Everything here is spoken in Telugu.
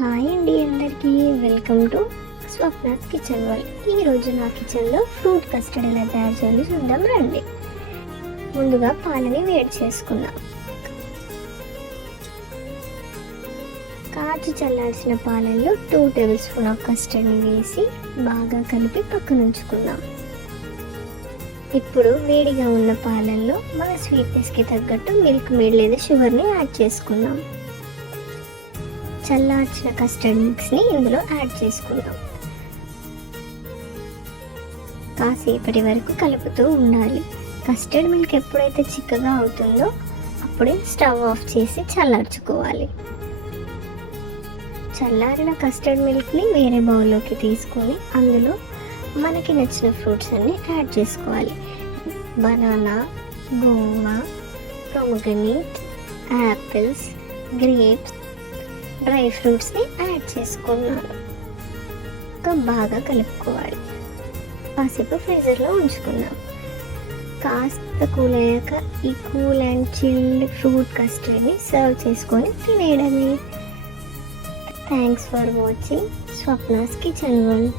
హాయ్ అండి అందరికీ welcome to Swapna's kitchen world. ఈరోజు నా కిచెన్లో ఫ్రూట్ కస్టర్డ్ ఎలా తయారు చేయాలో చూద్దాం రండి. ముందుగా పాలని వేడి చేసుకుందాం. కాచి చల్లార్చిన పాలల్లో 2 టేబుల్ స్పూన్ ఆఫ్ కస్టర్డ్ని వేసి బాగా కలిపి పక్కన ఉంచుకుందాం. ఇప్పుడు వేడిగా ఉన్న పాలల్లో మన స్వీట్నెస్కి తగ్గట్టు మిల్క్ మేడ్ లేదా షుగర్ని యాడ్ చేసుకుందాం. చల్లార్చిన కస్టర్డ్ మిక్స్ని ఇందులో యాడ్ చేసుకుందాం. కాసేపటి వరకు కలుపుతూ ఉండాలి. కస్టర్డ్ మిల్క్ ఎప్పుడైతే చిక్కగా అవుతుందో అప్పుడే స్టవ్ ఆఫ్ చేసి చల్లార్చుకోవాలి. చల్లారిన కస్టర్డ్ మిల్క్ని వేరే బౌల్లోకి తీసుకొని అందులో మనకి నచ్చిన ఫ్రూట్స్ అన్ని యాడ్ చేసుకోవాలి. Banana, Goa, pomegranate, apples, grapes, dry ఫ్రూట్స్ని యాడ్ చేసుకున్నాను. బాగా కలుపుకోవాలి. కాసేపు ఫ్రీజర్లో ఉంచుకున్నాం. కాస్త కూల్ అయ్యాక ఈ కూల్ అండ్ చిల్డ్ ఫ్రూట్ కస్టర్డ్ని సర్వ్ చేసుకొని తినేయడమే. Thanks for watching Swapna's kitchen world.